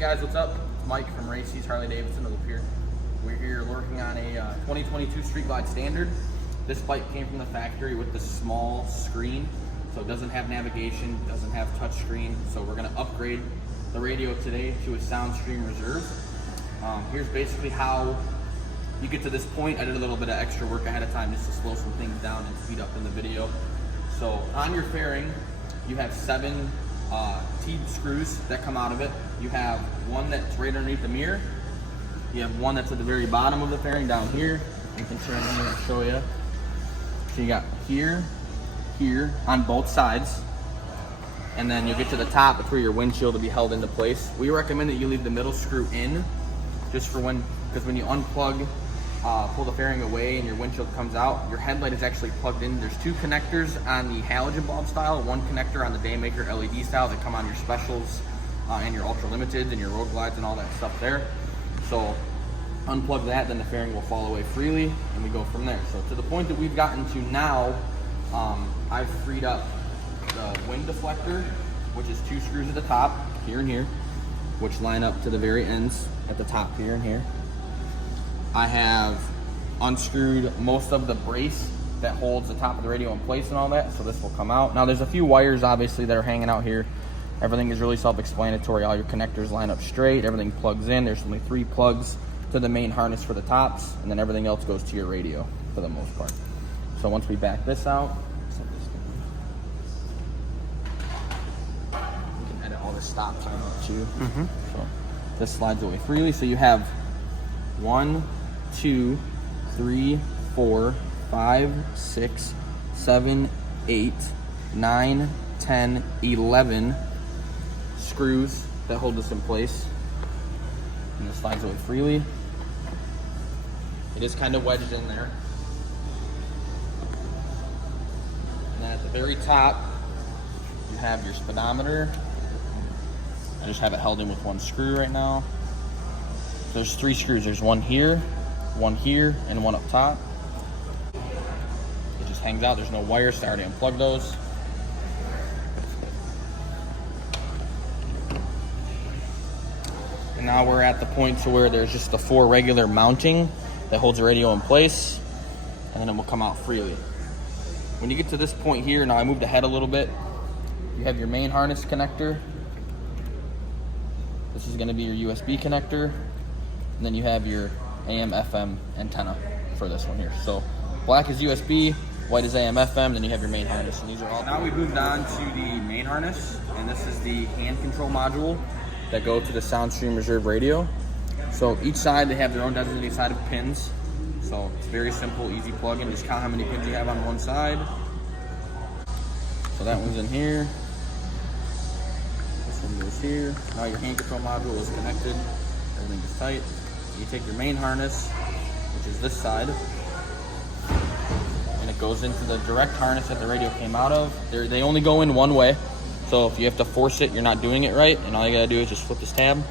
guys, what's up? It's Mike from Racy's Harley Davidson of Lapeer. We're here working on a 2022 Street Glide Standard. This bike came from the factory with the small screen, so it doesn't have navigation, doesn't have touch screen. So we're gonna upgrade the radio today to a Soundstream Reserve. Here's basically how you get to this point. I did a little bit of extra work ahead of time just to slow some things down and speed up in the video. So on your fairing, you have 7 T screws that come out of it. You have one that's right underneath the mirror. You have one that's at the very bottom of the fairing down here. I can turn here and show you. So you got here, here on both sides. And then you'll get to the top, that's where your windshield will be held into place. We recommend that you leave the middle screw in, just for because when you unplug, pull the fairing away and your windshield comes out, your headlight is actually plugged in. There's 2 connectors on the halogen bulb style, 1 connector on the Daymaker LED style that come on your specials and your ultra limiteds and your road glides and all that stuff there. So unplug that, then the fairing will fall away freely and we go from there. So to the point that we've gotten to now, I've freed up the wind deflector, which is 2 screws at the top, here and here, which line up to the very ends at the top here and here. I have unscrewed most of the brace that holds the top of the radio in place and all that, so this will come out. Now there's a few wires obviously that are hanging out here. Everything is really self-explanatory. All your connectors line up straight, everything plugs in. There's only 3 plugs to the main harness for the tops, and then everything else goes to your radio for the most part. So once we back this out, we can edit all the stop time out too. So this slides away freely. So you have 1, 2, 3, 4, 5, 6, 7, 8, 9, 10, 11 screws that hold this in place. And it slides away freely. It is kind of wedged in there. And then at the very top, you have your speedometer. I just have it held in with 1 screw right now. There's 3 screws. There's 1 here, and 1 up top. It just hangs out. There's no wires, so I already unplugged those. And now we're at the point to where there's just the 4 regular mounting that holds the radio in place, and then it will come out freely. When you get to this point here, now I moved ahead a little bit, you have your main harness connector. This is gonna be your USB connector. And then you have your AM/FM antenna for this one here. So black is USB, white is AM/FM, then you have your main harness. And these are all. Now we've moved on to the main harness, and this is the hand control module that go to the Soundstream Reserve radio. So each side, they have their own designated side of pins. So it's very simple, easy plug-in. Just count how many pins you have on one side. So that one's in here. This one goes here. Now your hand control module is connected. Everything is tight. You take your main harness, which is this side, and it goes into the direct harness that the radio came out of. They only go in one way, so if you have to force it, you're not doing it right, and all you gotta do is just flip this tab.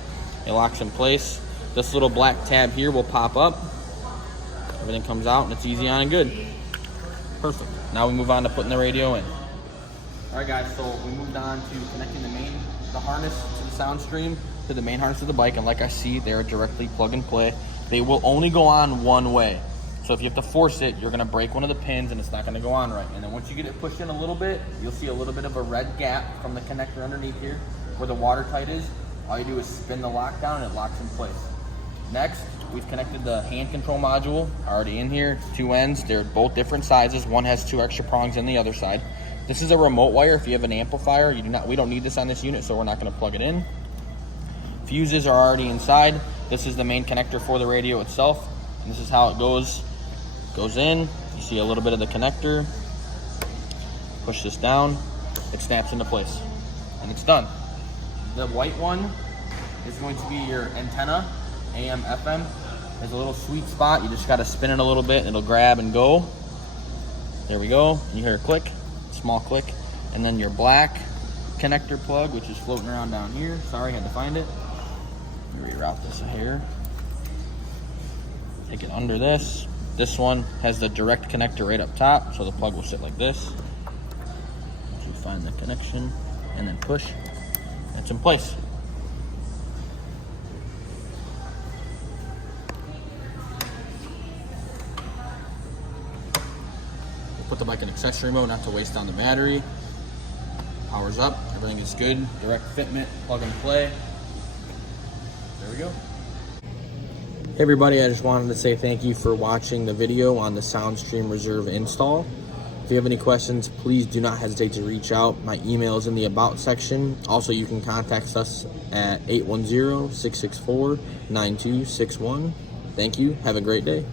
It locks in place. This little black tab here will pop up. Everything comes out, and it's easy on and good. Perfect. Now we move on to putting the radio in. All right, guys, so we moved on to connecting the harness to the Soundstream, to the main harness of the bike, and like I see, they're directly plug and play. They will only go on one way. So if you have to force it, you're gonna break one of the pins and it's not gonna go on right. And then once you get it pushed in a little bit, you'll see a little bit of a red gap from the connector underneath here where the watertight is. All you do is spin the lock down and it locks in place. Next, we've connected the hand control module already in here, 2 ends. They're both different sizes. One has 2 extra prongs on the other side. This is a remote wire. If you have an amplifier, we don't need this on this unit, so we're not gonna plug it in. Fuses are already inside. This is the main connector for the radio itself. And this is how it goes. Goes in, you see a little bit of the connector. Push this down, it snaps into place, and it's done. The white one is going to be your antenna, AM/FM. There's a little sweet spot. You just gotta spin it a little bit, and it'll grab and go. There we go, you hear a click, small click. And then your black connector plug, which is floating around down here. Sorry, had to find it. Let me reroute this here. Take it under this. This one has the direct connector right up top, so the plug will sit like this. Once you find the connection, and then push, it's in place. put the bike in accessory mode, not to waste on the battery. Powers up, everything is good. Direct fitment, plug and play. There we go. Hey everybody, I just wanted to say thank you for watching the video on the Soundstream Reserve install. If you have any questions, please do not hesitate to reach out. My email is in the About section. Also, you can contact us at 810-664-9261. Thank you. Have a great day.